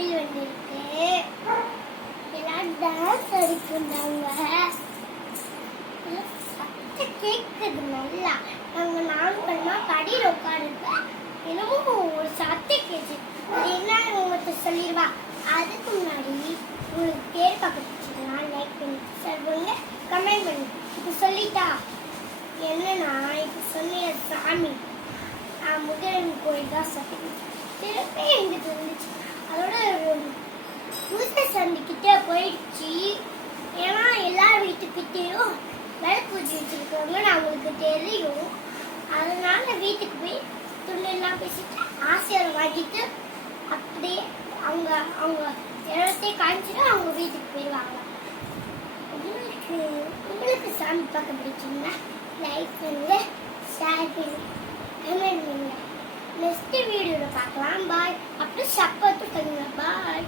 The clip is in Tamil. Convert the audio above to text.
கோயில் வந்திருக்கு. எல்லாம் டான்ஸ் அடிக்கிறாங்க. சத்தம் கேட்குது நல்லா. நானும் கண்ணா கடையில் உட்காந்துருப்பேன். என்னமோ ஒரு சத்தம் கேட்குது. அது என்னன்னு உங்களுக்கு சொல்லிடுவா. அதுக்கு முன்னாடி உங்களுக்கு பேர் பார்க்க லைக் பண்ணி சொல்லுங்க, கமெண்ட் பண்ணி. இப்போ சொல்லிட்டா என்னன்னா, இப்போ சொன்ன சாமி முருகன் கோயில் தான் சத்தியம். திருப்பி எங்கிட்ட இருந்துச்சு. அதோட பூசை சந்திக்கிட்டே போயிடுச்சு. ஏன்னா எல்லார் வீட்டுக்கிட்டேயும் விளக்கு பூஜை வச்சுருக்கோங்கன்னு அவங்களுக்கு தெரியும். அதனால வீட்டுக்கு போய் துண்டெல்லாம் பேசிட்டு ஆசையார் வாங்கிட்டு அப்படியே அவங்க அவங்க இடத்தையே காமிச்சிட்டு அவங்க வீட்டுக்கு போயிடுவாங்க. உங்களுக்கு சாமி பார்க்க பிடிச்சிங்கன்னா லைக் பண்ணுங்க, ஷேர் பண்ணுங்க, கமெண்ட் பண்ணுங்க. நெக்ஸ்ட் வீடியோவில் பார்க்கலாம். பாய். அப்புறம் சப்போர்ட் பண்ணுங்க. பாய்.